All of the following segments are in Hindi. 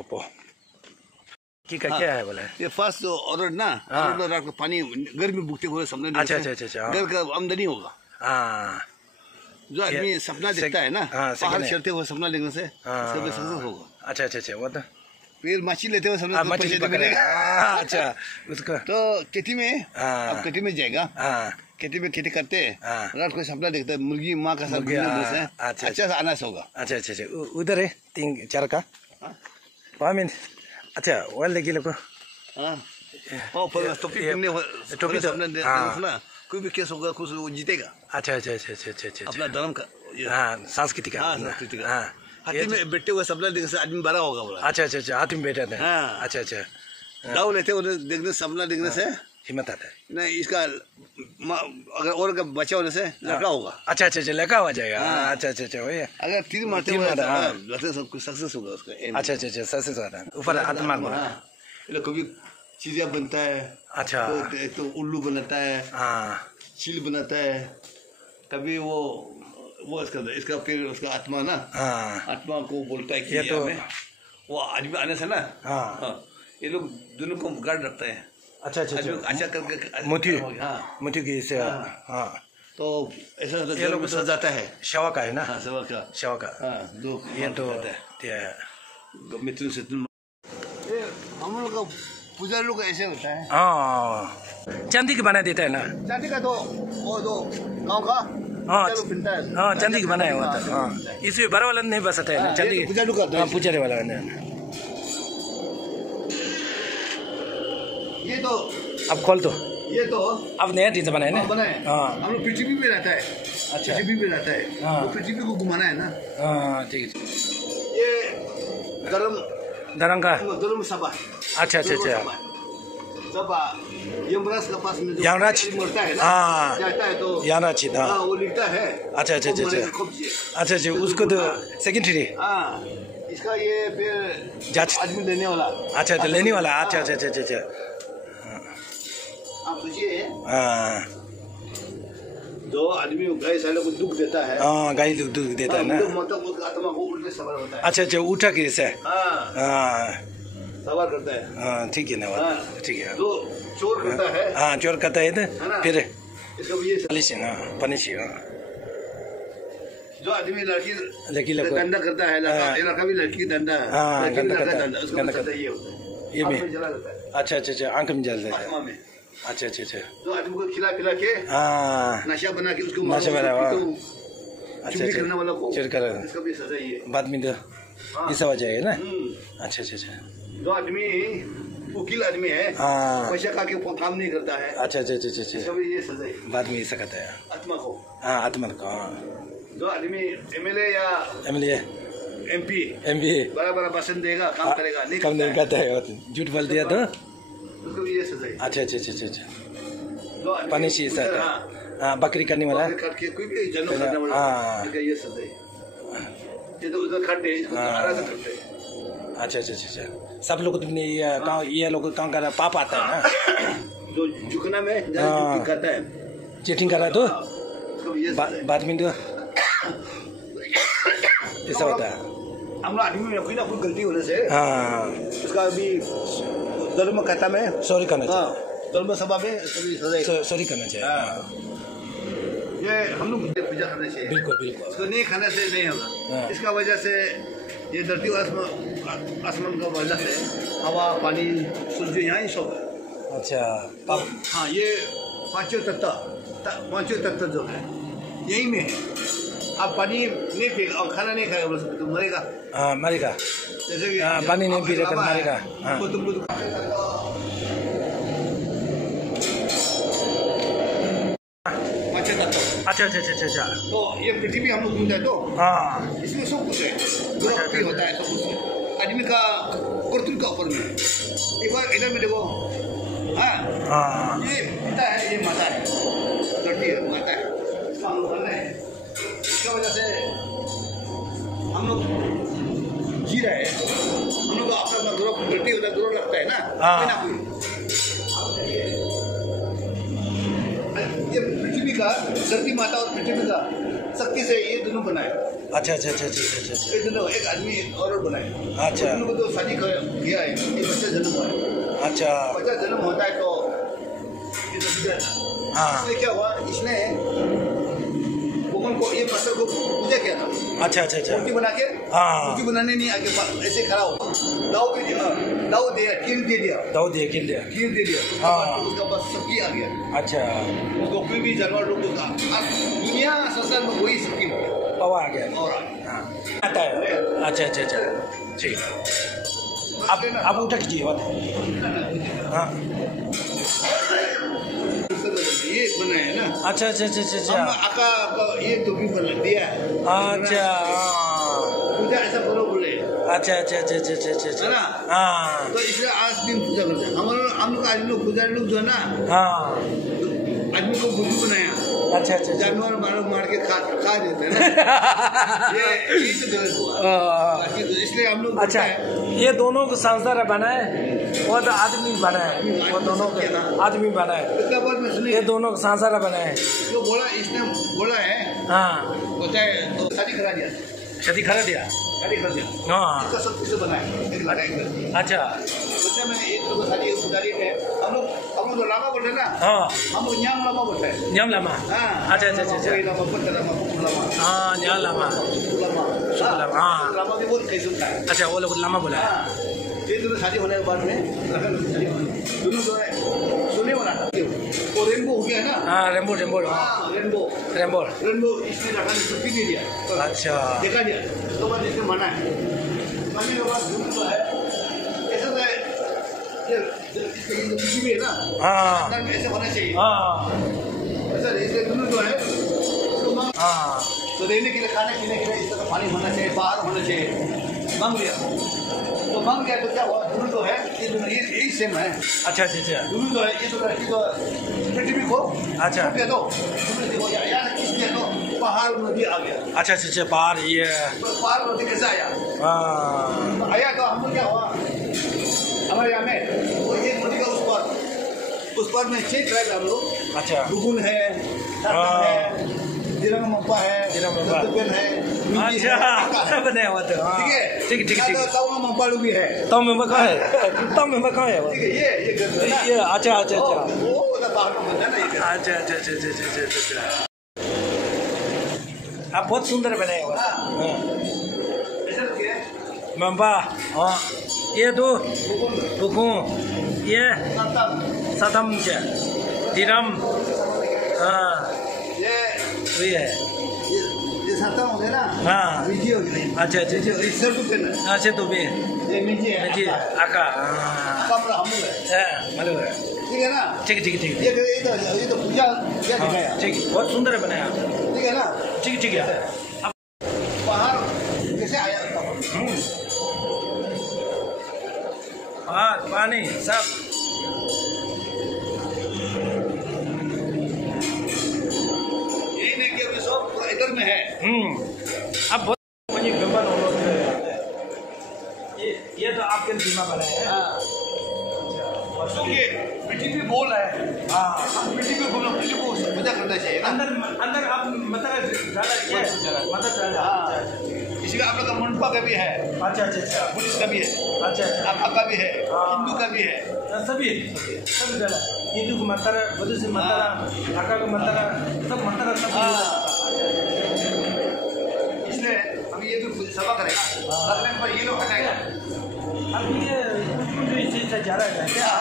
पोपो क्या है बोले? ये फर्स्ट ऑर्डर ना, रात को पानी गर्मी बुकते हुए सपना। अच्छा अच्छा अच्छा। घर का आमदनी होगा। जो आदमी सपना देखता है ना, पहाड़ चढ़ते हुए सपना देखने से सक्सेस होगा। अच्छा अच्छा अच्छा। वो तो फिर मछली लेते हुए सपना मछली पकड़ेगा। अच्छा उसका तो खेती में, अब खेती में जाएगा, खेती में खेती करते हैं, रात को सपना देखता है मुर्गी माँ का साथ अच्छा सा अनाज होगा। अच्छा अच्छा अच्छा। उधर है 3-4 का अच्छा वाल देखिए लोग। टोपी तो ना, कोई भी केस होगा कुछ जीतेगा। अच्छा अच्छा अच्छा अच्छा अच्छा। अपना धर्म का सांस्कृतिक हाथी में बैठे हुए सपना देखने से आदमी बड़ा होगा बोला। अच्छा अच्छा अच्छा। हाथी में बैठा था। अच्छा अच्छा। दाव लेते हुए देखने सपना देखने से हिम्मत आता है। नहीं इसका अगर और का बच्चा होने से लड़का होगा। अच्छा अच्छा अच्छा लड़का हो जाएगा। अच्छा अच्छा अच्छा वही। अगर तीर मारते हुए सक्सेस होगा उसका। अच्छा अच्छा अच्छा सक्सेस होता है। ऊपर हाथ मारना कभी चिड़िया बनता है। अच्छा तो उल्लू बनाता है, चील बनाता है, कभी वो इसका फिर उसका आत्मा ना, आत्मा को बोलता है कि ये तो वो आदमी आने से ना ये लोग दोनों को गार्ड रखते हैं। अच्छा अच्छा अच्छा करके मोती की से तो ऐसा ये लोग सजाता है। शवा का है ना? शवा का दो ये तो मिथुन से हम लोग का पूजा लोग ऐसे होता है। चांदी की बना देता है ना? चांदी का तो वो दो गाँव का चांदी की बनाया हुआ था। इसमें बड़ा वाला नहीं बसता है ना चांदी पूजा वाला है। ये तो अब खोल तो ये तो अब नया चीज बनाए ना। हम लोग पृथ्वी पे रहता है। अच्छा पृथ्वी पे रहता है तो पृथ्वी को घुमाना है ना। ठीक है। ये धर्म का सभा। अच्छा अच्छा अच्छा। सभा यमराज के पास में यमराज मरता है ना, जाता है तो यमराज वो लिखता है। अच्छा अच्छा अच्छा अच्छा अच्छा। उसको तो सेकेंडरी इसका ये फिर जांच आदमी लेने वाला। अच्छा अच्छा लेने वाला। अच्छा अच्छा अच्छा अच्छा। आप सोचिए जो आदमी गाय साले को दुख देता है। गाय दुख देता है ना, मतलब आत्मा को उल्टे सवार होता है। अच्छा अच्छा उठा के से सवार करता है। ठीक है ना, ठीक है। जो चोर करता है चोर करता है तो फिर इसका ये पनिश जो आदमी लड़की धंधा करता है, लड़का भी लड़की धंधा ये भी। अच्छा अच्छा अच्छा आंख में जलता है। अच्छा अच्छा अच्छा। तो आदमी को खिला पिला के नशा बना के उसको नशा बना अच्छा करने वाला को इसका भी सजा ही है। बाद में तो ये सब आ जाएगा ना। अच्छा अच्छा अच्छा। जो आदमी वकील आदमी है पैसा खा के काम नहीं करता है। अच्छा अच्छा अच्छा अच्छा। इसका भी ये सजा है। बाद में ऐसा करता है आत्मा को। आत्मा को। जो आदमी एमएलए एमपी बड़ा बड़ा भाषण देगा, काम करेगा नहीं करता है, झूठ बोल दिया तो उसको भी ये सजा है। अच्छा अच्छा अच्छा अच्छा। पनिश बकरी करने वाला कोई भी जन्म करने वाला ये सजा है। ये तो उधर खड़े आराधना करते हैं। अच्छा अच्छा अच्छा। सब लोग ये लोग काम कर रहा, पाप आता है ना जो झुकना में करता है, चीटिंग कर रहा है तो बाद में तो ऐसा होता है। हम लोग आदमी में कोई ना कोई गलती होने से उसका भी धर्म कहता में सॉरी करना चाहिए। धर्म सभा में सॉरी करना चाहिए। ये हम लोग पूजा करना चाहिए। बिल्कुल बिल्कुल। इसको नहीं खाने से नहीं होगा। इसका वजह से ये धरती आसमान का वजह से हवा पानी सूरज यहाँ ही सब है। अच्छा ये पांचों तत्व जो है यही में है। आप पानी नहीं पिएगा और खाना नहीं खाएगा तो मरेगा। मरेगा। जैसे कि पानी नहीं पी रहा मरेगा। अच्छा अच्छा अच्छा अच्छा। तो ये पृथ्वी हम लोग घूमते हैं तो इसमें सब कुछ है, होता है सब कुछ आदमी का कर्तव्य का ऊपर में। एक बार इधर में देखो ये पिता है, ये माता है, धरती है माता है, इसका हम लोग करना है। इसका वजह से हम लोग जी रहे हैं। हम लोग अपना ग्रोह धरती होता ग्रोह लगता है ना कोई ये पृथ्वी का धरती माता और पृथ्वी का शक्ति से ये दोनों बनाए। अच्छा अच्छा अच्छा अच्छा अच्छा अच्छा। एक दोनों एक आदमी एक औरत बनाए। अच्छा। उन लोगों को तो शादी किया है, एक बच्चा जन्म हुआ है। अच्छा। बच्चा जन्म होता है तो ये तो पूजा है। हाँ। इसमें क्या हुआ, इसने भगवान को ये पत्थर को पूजा किया था। अच्छा अच्छा अच्छा। मूर्ति बना के, हाँ। मूर्ति बनाने नहीं आगे ऐसे खड़ा हो, दाव भी दिया, दाव दिया, कील दे दिया, दाऊ दे किल दिया। कील दे दिया। हाँ। उसका बस सबकी आ गया। अच्छा। उसको कोई भी जानवर लोग का अब दुनिया संसार में वही सबकी हो गया। पवा आ गया। और हाँ। आता है। अच्छा अच्छा अच्छा। ठीक। अब उठा कीजिए बात। हाँ। ये बना है ना। अच्छा अच्छा अच्छा अच्छा अच्छा। आका ये तो भी बना दिया है। अच्छा। पूजा ऐसा करो बोले। अच्छा अच्छा अच्छा अच्छा अच्छा अच्छा। है ना? हाँ। तो इसलिए आज दिन पूजा करते हैं। हम लोग आज लोग पुजारी लोग जो है ना, हाँ। आदमी को बुद्धू बनाया। अच्छा अच्छा। जानवर मार के खा देते हैं ना। ये तो गलत हुआ। बाकी तो इसलिए हम लोग अच्छा, ये दोनों को संसार बनाए, वो तो आदमी बनाए, वो दोनों को आदमी बनाए। इसका बाद में सुनिए, ये दोनों को संसार बनाए। जो बोला इसने बोला है, हाँ। होता है तो शादी करा दिया, शादी करा दिया। शादी कर दिया। हाँ। इसका सब कुछ बनाया एक लड़ाई कर। अच्छा। बच्चे में एक तो शादी पुजारी है। हम लोग तो लामा बोलते हैं ना। हाँ। हम लोग न्याम लामा बोलते हैं। न्याम लामा। हाँ। अच्छा अच्छा अच्छा अच्छा। लामा बोलते हैं, लामा। हाँ, न्याम लामा। लामा। हाँ। लामा भी बहुत कई सुनता है। अच्छा, वो लोग लामा बोला है। हाँ। ये दोनों शादी होने के बाद में दोनों जो है सोने वाला था, वो रेनबो हो गया है ना। हाँ, रेम्बो रेम्बो। हाँ, हाँ, रेनबो रेम्बो। रेनबो इसने रखा नहीं, छुट्टी दे दिया। अच्छा। देखा दिया तो बाद इसने माना है। मानने के बाद दोनों जो है ऐसा तो है, ये इसकी भी है ना। हाँ। अंदर में ऐसे होना चाहिए। हाँ। ऐसा इसलिए दोनों जो है हाँ। तो रहने के लिए, खाने पीने के लिए इस तरह पानी होना चाहिए, बाहर होना चाहिए। मांग लिया तो मांग लिया तो क्या हुआ, दोनों जो है ये दोनों यही सेम है। अच्छा अच्छा अच्छा। दोनों जो है ये तो लड़की तो पृथ्वी को अच्छा। दे दो, यार किस दे दो, पहाड़ नदी आ गया। अच्छा अच्छा अच्छा। बाहर ये। पहाड़ नदी कैसे आया? हाँ। आया तो हम लोग क्या हुआ, हमारे यहाँ में वो एक नदी का उस पर में 6 ट्राइब है हम लोग। अच्छा। रुगुन है, हाँ। है, जिरंग मप्पा है, जिरंग-मप्पा। दत्तपेन है, मिंजी है, अच्छा, सब बने हुआ तो। हाँ। ठीक है, ठीक ठीक ठीक। तावा मप्पालू भी है। तब में मका है। तब में मका है। ठीक है, ये गलत है ना? ये अच्छा अच्छा अच्छा। वो उधर बाहर में होता है ना ये। अच्छा अच्छा अच्छा अच्छा अच्छा अच्छा। आप बहुत सुंदर बनाए हुआ। हाँ। ऐसा रखिए, मम्बा। हाँ। ये दो बुकू, ये सातम, सतम से दिरम। हाँ, ये ये सातम हो गया ना। हाँ। मिंजी हो गई। अच्छा अच्छा अच्छा। ये सर को पेन है। अच्छा तो भी ये मिंजी है। जी आका। हाँ, कमरा हम लोग है। मालूम है। ठीक है ना? ठीक ठीक ठीक। ये तो पूजा दिखाया। ठीक, बहुत सुंदर बनाया। ठीक है ना? ठीक ठीक है। बाहर कैसे आया? हाँ, पानी सब। यही नहीं कि अभी सब इधर में है। अब बहुत मुझे विमान हो रहा है। ये तो आपके बीमा बनाए हैं। हाँ। तो ये मिट्टी भी बोल है। हाँ। मिट्टी भी बोलो, मिट्टी को पूजा करना चाहिए ना। अंदर अंदर आप मतलब डाला है। मतलब डाला। हाँ। इसलिए आप लोग का मंडपा का भी है, अच्छा अच्छा अच्छा। पुलिस का भी है, अच्छा अच्छा। आपका का भी है, हाँ। हिंदू का भी है। सभी सभी डाला। हिंदू को मंत्र, बुद्धिस्ट मंत्र, ढाका को मंत्र, सब मंत्र सब। हाँ। इसलिए हम ये भी सभा करेगा, लगने के बाद ये लोग हटाएगा। अब ये इसी से जा रहा है क्या?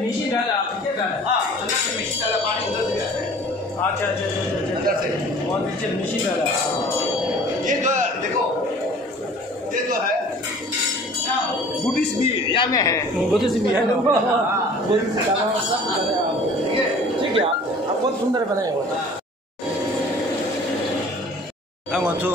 मिशी डाला आपने क्या डाला? हाँ, अंदर से मिशी डाला, पानी उधर से आता है। अच्छा अच्छा अच्छा अच्छा। अंदर से और नीचे मिशी डाला। ये तो देखो, ये तो है बुद्धिस्ट भी यहाँ में है। बुद्धिस्ट भी है ना। हाँ। बुद्धिस्ट डाला सब डाला। ठीक है, ठीक है, आप बहुत सुंदर बनाए हुआ। I want to